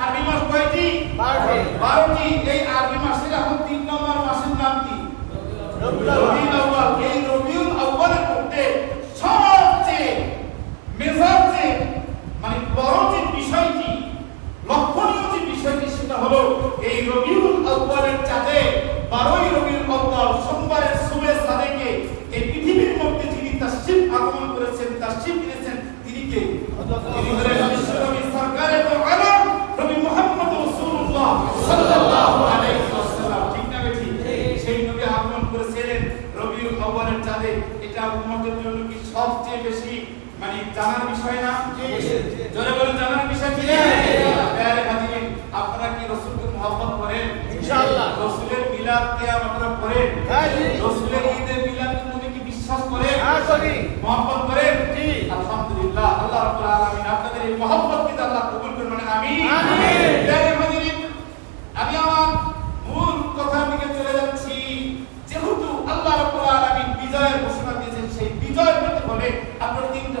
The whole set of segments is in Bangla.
আরবি মাস কয়টি? বারোটি। এই আরবি মাসের এখন তিন নম্বর মাসের নাম কি? রবিউল আউয়াল এই রবিউল আউয়ালের মধ্যে সবচেয়ে মেজর যে মানে বড় যে বিষয়টি লক্ষণীয় যে বিষয়টি সেটা হলো এই রবিউল আউয়ালের চাঁদে বারোই রবিউল আউয়াল সোমবারের সুবে সাদেকে এই পৃথিবীর মধ্যে যিনি তাশরিফ আগমন করেছেন তাশরিফ এনেছেন তিনি কে তিনি হলেন বিশ্বনবী সরকারে তো আলম নবী মুহাম্মদ রাসূলুল্লাহ সাল্লাল্লাহু আলাইহি ওয়াসাল্লাম ঠিক না বেঠি সেই নবী আগমন করেছিলেন রবিউল চালে চাঁদে এটা উন্মতের জন্য কি সবচেয়ে বেশি মানে জানার বিষয় না? জোরে বলেন জানার বিষয় কি? আপনারা কি রসুলকে মহব্বত করেন? ইনশাআল্লাহ। রাসূলের মিলাদ কে আপনারা করেন হ্যাঁ, জি। রাসূলের ঈদে মিলাদ নবী কি বিশ্বাস করেন হ্যাঁ, করি। মহব্বত করেন জি। আলহামদুলিল্লাহ আল্লাহ রাব্বুল আলামিন আপনাদের এই মহব্বত কি আল্লাহ কবুল করুন মানে আমিন আমিন। প্যারে হাজিরিন আমি আমার মূল কথার দিকে চলে যাচ্ছি যেহেতু আল্লাহ রাব্বুল আলামিন বিজয়ের ঘোষণা দিয়েছেন সেই বিজয় পেতে হলে আপনার তিনটা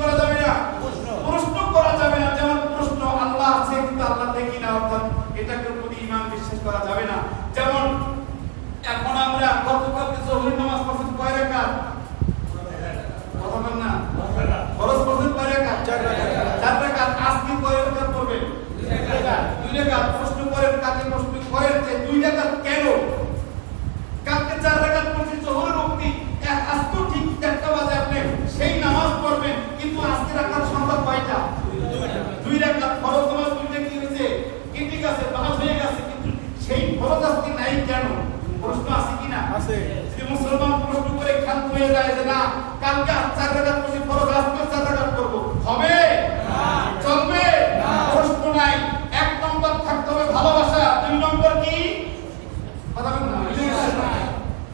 করা যাবে না প্রশ্ন করা যাবে না। যেমন প্রশ্ন আল্লাহ আছে কিন্তু আল্লাহ দেখি না অর্থাৎ এটাকে প্রতি ইমান বিশ্বাস করা যাবে না। যেমন এখন আমরা গতকালকে জহুর নামাজ পড়ছি কয় কথা না। চার। আজকে পড়বেন? দুই রাকাত। প্রশ্ন করেন কাকে প্রশ্ন করেন যে দুই রাকাত কেন কালকে চার রাকাত পড়ছি জোহরের অবধি এক আজকে ঠিক একটা বাজে আপনি সেই নামাজ পড়বেন কিন্তু আজকে রাকাত সংখ্যা কয়টা দুই রাকাত ফরজ নামাজ দুইটা কি হয়েছে কেটে গেছে বাদ হয়ে গেছে কিন্তু সেই ফরজ আজকে নাই কেন? প্রশ্ন আছে কি না? আছে। যদি মুসলমান প্রশ্ন করে ক্ষান্ত হয়ে যায় যে না কালকে চার রাকাত পড়ছি ফরজ আজকে চার রাকাত করব হবে? চলবে? প্রশ্ন নাই। এক নম্বর থাকতে হবে ভালোবাসা দুই নম্বর কি।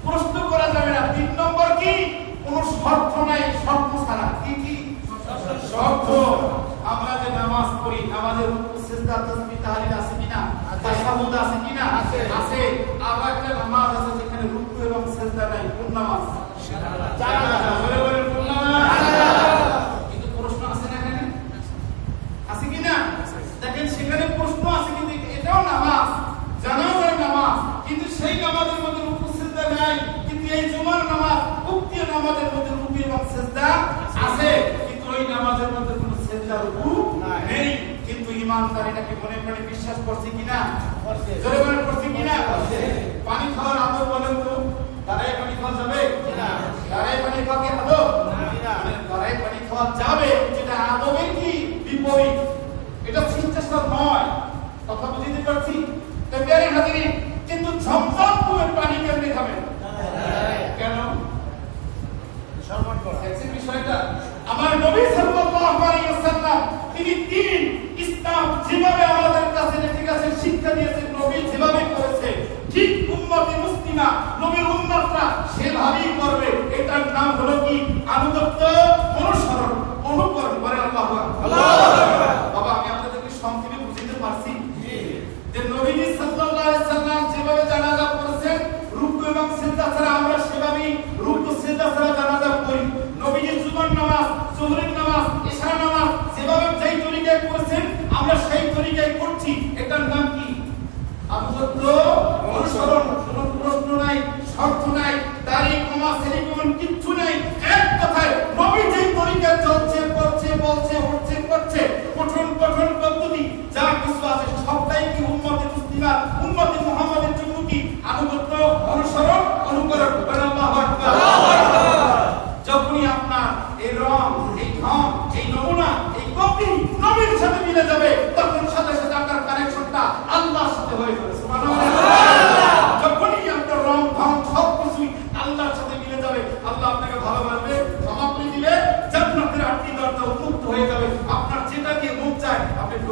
প্রশ্ন করা যাবে না। তিন নম্বর কি? কোনো শর্ত নাই শর্ত ছাড়া। কি কি? শর্ত। আমরা যে নামাজ পড়ি আমাদের সিজদা তাসবিহ তাহলিল আছে তাশাহুদ আছে কিনা আছে। আছে আবার একটা নামাজ আছে যেখানে রুকু এবং সিজদা নাই কোন নামাজ। বলে বলেন কোন নামাজ কিন্তু প্রশ্ন আছে না এখানে আছে কি না দেখেন সেখানে প্রশ্ন আছে কিন্তু এটাও নামাজ জানাজার নামাজ কিন্তু সেই নামাজের মধ্যে রুকু সিজদা নাই কিন্তু এই জুমার নামাজ উক্তি নামাজের মধ্যে রুকু এবং সিজদা আছে কিন্তু ওই নামাজের মধ্যে কোনো সিজদা রুকু নাই। নেই কিন্তু ইমানদার এটাকে মনে মনে বিশ্বাস করছে কিনা। জোরে মনে করছে কিনা। পানি খাওয়ার আদব বলেন তো তারাই পানি খাওয়া যাবে? তারাই পানি খাওয়া কি না। দাঁড়ায় পানি খাওয়া যাবে যেটা আদবের কি? বিপরীত এটা শিষ্টাচার নয় কথা বুঝতে পারছি তো প্যারে হাজিরি কিন্তু ঝমঝম কুয়ের পানি কেমনে খাবেন কেন সম্মান করা দেখছেন বিষয়টা আমার নবী সাল্লাল্লাহু আলাইহি ওয়াসাল্লাম তিনি দিন ইসলাম যেভাবে আমাদের কাছে রেখে গেছেন শিক্ষা দিয়েছেন নবী যেভাবে করেছে ঠিক মুসলিমা নবীর সেভাবেই করবে। এটার নাম হলো কি? আনুগত্য অনুসরণ অনুকরণ। বলে আল্লাহু বাবা আমি আপনাদেরকে সংক্ষেপে বুঝাতে পারছি। যে নবীজি সাল্লাল্লাহু আলাইহি সাল্লাম যেভাবে জানাজা করেছেন রুকু এবং সিজদা ছাড়া আমরা সেভাবেই রুকু সিজদা ছাড়া জানাজা করি। নবীজি জুমার নামাজ জোহরের নামাজ ইশা নামাজ যেভাবে যেই তরিকায় করেছেন আমরা সেই তরিকায় করছি। এটার নাম কি? আনুগত্য অনুসরণ কোনো প্রশ্ন নাই শর্ত নাই তারিখ কমা সেলিকমন কিচ্ছু নাই এক কথায় নবী যেই তরিকায় চলছে করছে বলছে উঠছে করছে কঠোর কঠোর পদ্ধতি যা কিছু আছে সবটাই কি উম্মতে মুসলিমা উম্মতে মুহাম্মাদের জন্য কি আনুগত্য অনুসরণ অনুকরণ বলেন আল্লাহু আকবার যখনই আপনার এই রং এই ঢং এই নমুনা এই কপি নবীর সাথে মিলে যাবে তখন সাথে সাথে আপনার কানেকশনটা আল্লাহর সাথে হয়ে যাবে সুবহানাল্লাহ যখনই আপনার রং ঢং সব কিছুই আল্লাহর সাথে মিলে যাবে আল্লাহ আপনাকে ভালোবাসবে ক্ষমা করে দিবে জান্নাতের আটটি দরজা উন্মুক্ত হয়ে যাবে আপনার যেটা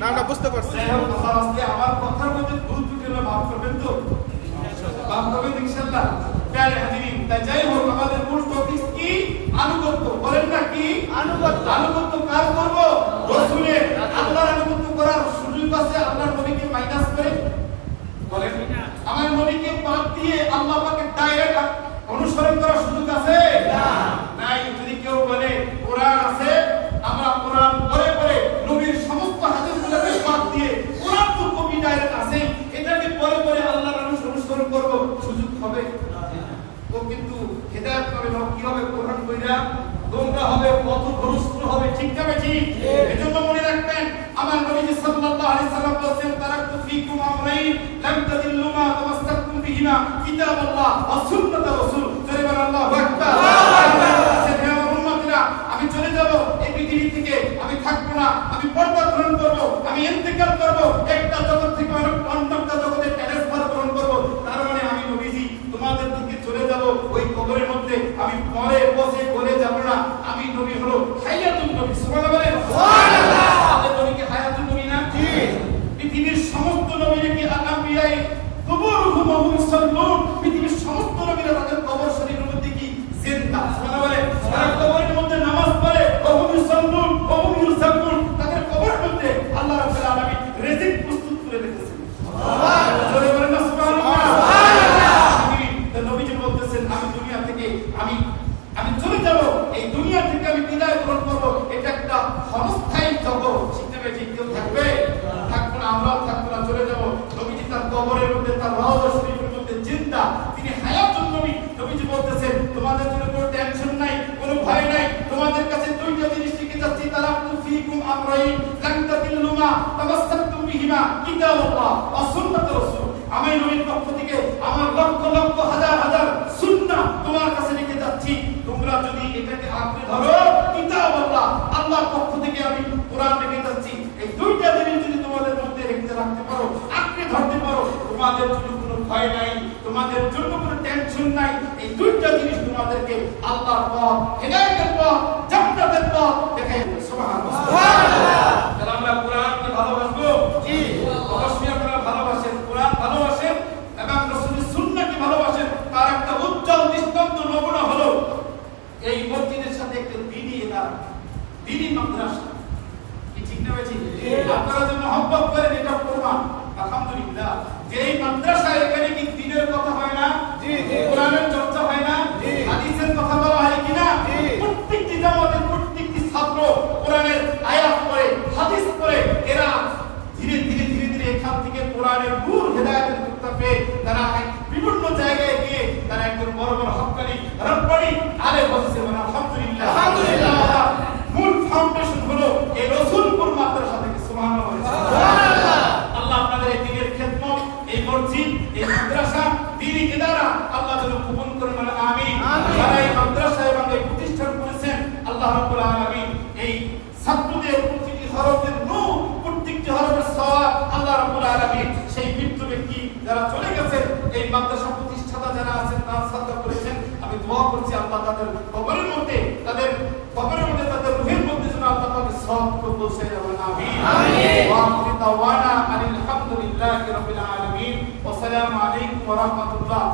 না, না, বুঝতে পারছি। আমার কথার মধ্যে ভুল ত্রুটি হলে মাফ করবেন তো মাফ করবেন ইনশাআল্লাহ প্যারে হাজিরিন তাই যাই হোক আমাদের মূল টপিক কি আনুগত্য বলেন না কি আনুগত্য। আনুগত্য কার করব রাসূলের আল্লাহর আনুগত্য করার সুযোগ আছে আল্লাহর নবীকে মাইনাস করে বলেন আমার নবীকে বাদ দিয়ে আল্লাহ পাকে ডাইরেক্ট অনুসরণ করার সুযোগ আছে না। নাই যদি কেউ বলে কোরআন আছে আমরা কোরআন পড়ে পড়ে নবীর সমস্ত হাদিসগুলোকে বাদ দিয়ে কোরআন তো কবি ডাইরেক্ট আছে এটাকে পড়ে পড়ে আল্লাহর অনুসরণ করব সুযোগ হবে ও কিন্তু হেদায়েত পাবে না কি হবে কোরআন কইরা গোমরা হবে পথভ্রষ্ট হবে ঠিক এজন্য মনে রাখবেন, আমার নবী সাল্লাল্লাহু আলাইহি সাল্লাম বলেছেন তারাকতু ফীকুম আমরাইন, লাম তাদিল্লু মা তামাসসাকতুম বিহিমা, কিতাবাল্লাহ ওয়া সুন্নাত রাসূল। জোরে আল্লাহু আকবার। উম্মতিরা, আমি থাকব না, আমি পর্দা গ্রহণ করব, আমি ইন্তেকাল করব, একটা জগৎ থেকে অন্য অন্য একটা জগতে ট্রান্সফার গ্রহণ করব। তার মানে আমি নবীজি তোমাদের থেকে চলে যাব, ওই কবরের মধ্যে আমি পরে বসে হায়াতুন নবী সুবহানাল্লাহ বলেন সুবহানাল্লাহ। আমাদের নবীকে হায়াতুন নবী না? জি। পৃথিবীর সমস্ত নবীরা কি আকাম্বিয়াই কবরহুম ওয়া পৃথিবীর সমস্ত নবীরা তাদের কবর মধ্যে কি জিন্দা? সুবহানাল্লাহ বলেন তারা কবরের মধ্যে নামাজ পড়ে ওয়া হুম সাল্লুন ওয়া হুম ইউসাল্লুন তাদের কবরের মধ্যে আল্লাহ রাব্বুল আলামিন রিজিক প্রস্তুত করে রেখেছেন সুবহানাল্লাহ জোরে বলেন না সুবহানাল্লাহ তো নবীজি বলতেছেন আমি দুনিয়া থেকে আমি আমি চলে যাব এই দুনিয়া থেকে আমি বিদায় গ্রহণ করব এটা একটা ক্ষণস্থায়ী জগৎ শিখতে ঠিক কেউ থাকবে থাকব না আমরাও থাকব না চলে যাব নবীজি তার কবরের মধ্যে তার রওজা শরীফের মধ্যে জিন্দা তিনি হায়াতুন নবী নবীজি বলতেছেন তোমাদের জন্য কোনো টেনশন নাই কোনো ভয় নাই তোমাদের কাছে দুইটা জিনিস লিখে যাচ্ছি তারা ফিকুম আমরাইন লান তাদিল্লু মা তামাসসাকতুম বিহিমা তোমাদের জন্য কোনো ভয় নাই, তোমাদের জন্য কোনো টেনশন নাই। এই দুইটা জিনিস তোমাদেরকে আল্লাহর পথ হেদায়েতের পথ জান্নাতের পথ দেখাই দেবে সুবহানাল্লাহ সুবহানাল্লাহ তাহলে আমরা কোরআনকে ভালোবাসবো জি অবশ্যই আপনারা ভালোবাসেন কোরআন ভালোবাসেন এবং রাসূলের সুন্নাহকে ভালোবাসেন তার একটা উজ্জ্বল দৃষ্টান্ত নমুনা হলো এই মসজিদের সাথে একটা দিনী এলাকা দিনী মাদ্রাসা কি ঠিক না বেঠিক আপনারা যে মহব্বত করেন এটা প্রমাণ আলহামদুলিল্লাহ যে এই মাদ্রাসায় এখানে কি দিনের কথা হয় না জি, জি। কোরআনের চর্চা হয় না জি। হাদিসের কথা বলা হয় কিনা জি। প্রত্যেকটি জামাতের প্রত্যেকটি ছাত্র কোরআনের আয়াত পড়ে হাদিস পড়ে এরা ধীরে ধীরে ধীরে ধীরে এখান থেকে কোরআনের নূর হেদায়েতের মুক্তা পেয়ে তারা বিভিন্ন জায়গায় গিয়ে তারা একজন বড় বড় হকানি, রব্বানি আলে বসে মানে আলহামদুলিল্লাহ আলহামদুলিল্লাহ। মূল ফাউন্ডেশন হলো এই রসুলপুর মাদ্রাসা থেকে সুবহানাল্লাহ আল্লাহ আপনাদের এই দিনের খেদমত এই মসজিদ এই মাদ্রাসা দিনী ইদারা আল্লাহ যেন কবুল করে মানে আমিন আমিন। যারা এই মাদ্রাসা এবং এই প্রতিষ্ঠান করেছেন আল্লাহ রাব্বুল আলামিন এই ছাত্রদের প্রতিটি হরফের নূর প্রত্যেকটি হরফের সওয়াব আল্লাহ রাব্বুল আলামিন সেই মৃত্যু ব্যক্তি যারা চলে গেছেন এই মাদ্রাসা প্রতিষ্ঠাতা যারা আছেন তারা সাদা করেছেন আমি দোয়া করছি আল্লাহ তাদের কবরের মধ্যে তাদের কবরের মধ্যে তাদের রুহের মধ্যে যেন আল্লাহ তাদের সব কবুল করে দেবেন আমিন আমিন। ওয়া আখির দাওয়ানা আনিল হামদুলিল্লাহি রাব্বিল আলামিন। ওয়া সালামু আলাইকুম ওয়া রাহমাতুল্লাহ।